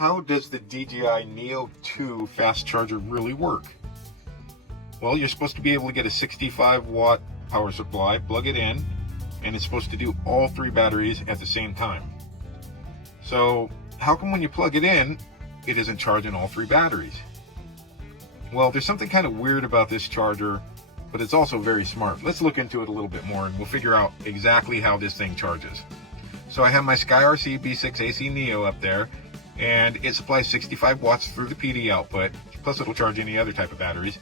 How does the DJI Neo 2 fast charger really work? Well, you're supposed to be able to get a 65 watt power supply, plug it in, and it's supposed to do all three batteries at the same time. So how come when you plug it in, it isn't charging all three batteries? Well, there's something kind of weird about this charger, but it's also very smart. Let's look into it a little bit more and we'll figure out exactly how this thing charges. So I have my SkyRC B6 AC Neo up there, and it supplies 65 watts through the PD output, plus it'll charge any other type of batteries.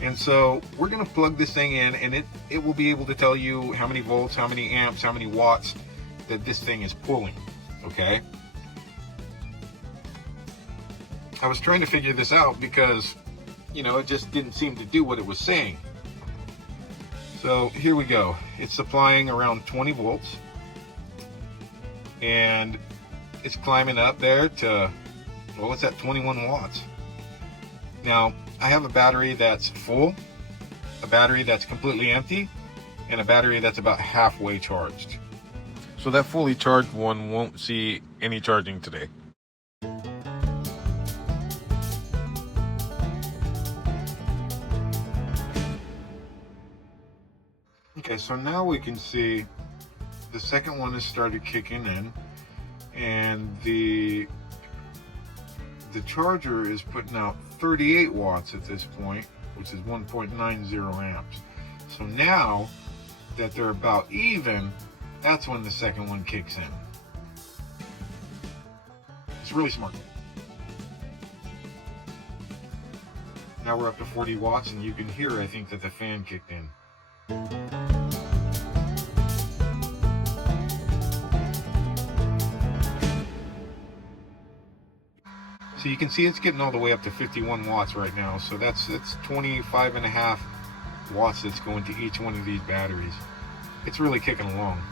And so we're going to plug this thing in, and it will be able to tell you how many volts, how many amps, how many watts that this thing is pulling, okay? I was trying to figure this out because, you know, it just didn't seem to do what it was saying. So here we go. It's supplying around 20 volts, and it's climbing up there to, well, it's at 21 watts. Now, I have a battery that's full, a battery that's completely empty, and a battery that's about halfway charged. So that fully charged one won't see any charging today. Okay, so now we can see the second one has started kicking in, and the charger is putting out 38 watts at this point, which is 1.90 amps. So now that they're about even, that's when the second one kicks in. It's really smart. Now we're up to 40 watts, and you can hear, I think, that the fan kicked in. So you can see it's getting all the way up to 51 watts right now. So that's 25.5 watts that's going to each one of these batteries. It's really kicking along.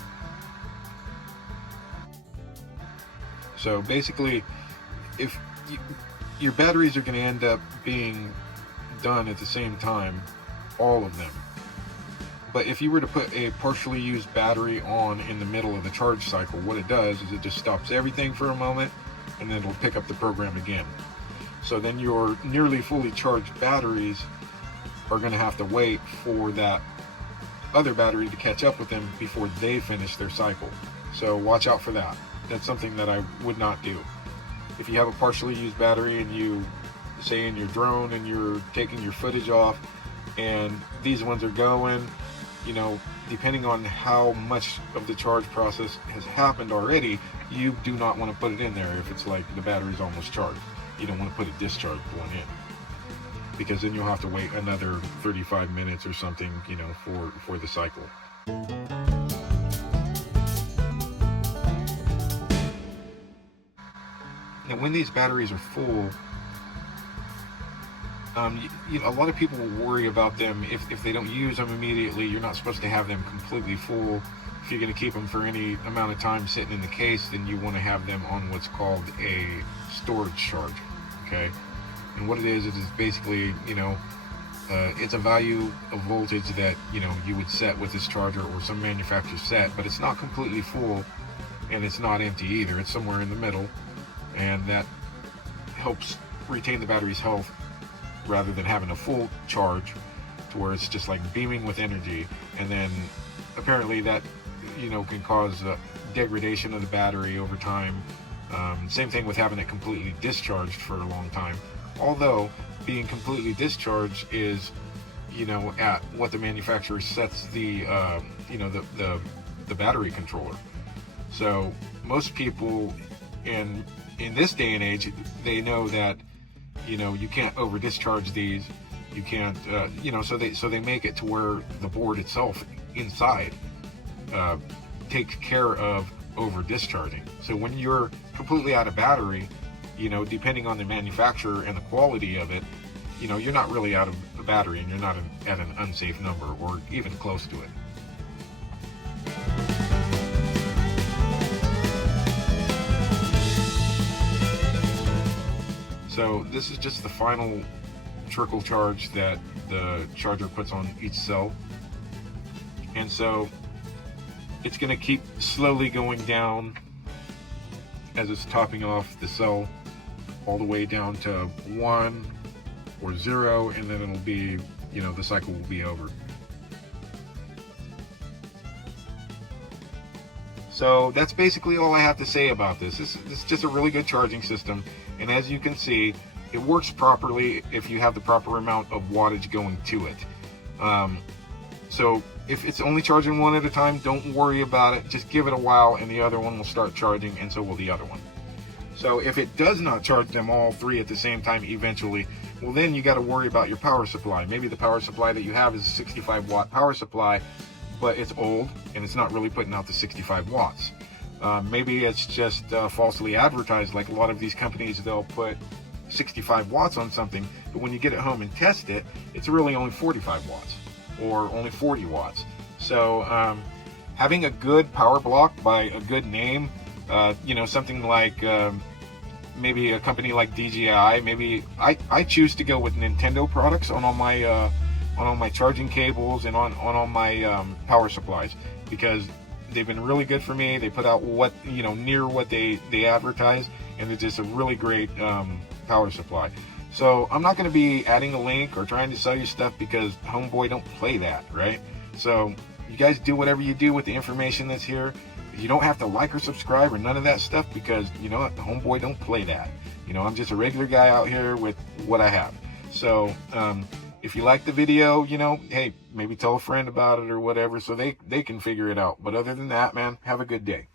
So basically, if your batteries are going to end up being done at the same time, all of them. But if you were to put a partially used battery on in the middle of the charge cycle, what it does is it just stops everything for a moment, and then it'll pick up the program again. So then your nearly fully charged batteries are going to have to wait for that other battery to catch up with them before they finish their cycle. So watch out for that. That's something that I would not do. If you have a partially used battery and you say in your drone and you're taking your footage off and these ones are going, you know, depending on how much of the charge process has happened already, you do not want to put it in there if it's like the battery's almost charged. You don't want to put a discharged one in, because then you'll have to wait another 35 minutes or something, you know, for the cycle. And when these batteries are full, you know, a lot of people will worry about them if they don't use them immediately. You're not supposed to have them completely full. If you're going to keep them for any amount of time sitting in the case, then you want to have them on what's called a storage charge, okay? And what it is basically, you know, it's a value of voltage that, you know, you would set with this charger or some manufacturer set, but it's not completely full and it's not empty either. It's somewhere in the middle, and that helps retain the battery's health rather than having a full charge to where it's just like beaming with energy. And then apparently that, you know, can cause degradation of the battery over time. Same thing with having it completely discharged for a long time. Although being completely discharged is, you know, at what the manufacturer sets the, you know, the battery controller. So most people in this day and age, they know that, you know, you can't over discharge these. You can't, you know, so they make it to where the board itself inside takes care of over discharging. So when you're completely out of battery, you know, depending on the manufacturer and the quality of it, you know, you're not really out of the battery, and you're not at an unsafe number or even close to it. So this is just the final trickle charge that the charger puts on each cell. And so it's going to keep slowly going down as it's topping off the cell all the way down to 1 or 0, and then it'll be, you know, the cycle will be over. So that's basically all I have to say about this. This is just a really good charging system, and as you can see, it works properly if you have the proper amount of wattage going to it. So if it's only charging one at a time, don't worry about it. Just give it a while and the other one will start charging, and so will the other one. So if it does not charge them all three at the same time eventually, well, then you got to worry about your power supply. Maybe the power supply that you have is a 65 watt power supply, but it's old and it's not really putting out the 65 watts. Maybe it's just falsely advertised. Like a lot of these companies, they'll put 65 watts on something, but when you get it home and test it, it's really only 45 watts or only 40 watts. So having a good power block by a good name, you know, something like maybe a company like DJI. Maybe I choose to go with Nintendo products on all my charging cables and on all my power supplies, because they've been really good for me. They put out what, you know, near what they advertise, and it's just a really great power supply. So I'm not going to be adding a link or trying to sell you stuff, because Homeboy don't play that, right? So you guys do whatever you do with the information that's here. You don't have to like or subscribe or none of that stuff, because, you know what, Homeboy don't play that. You know, I'm just a regular guy out here with what I have. So if you like the video, you know, hey, maybe tell a friend about it or whatever, so they can figure it out. But other than that, man, have a good day.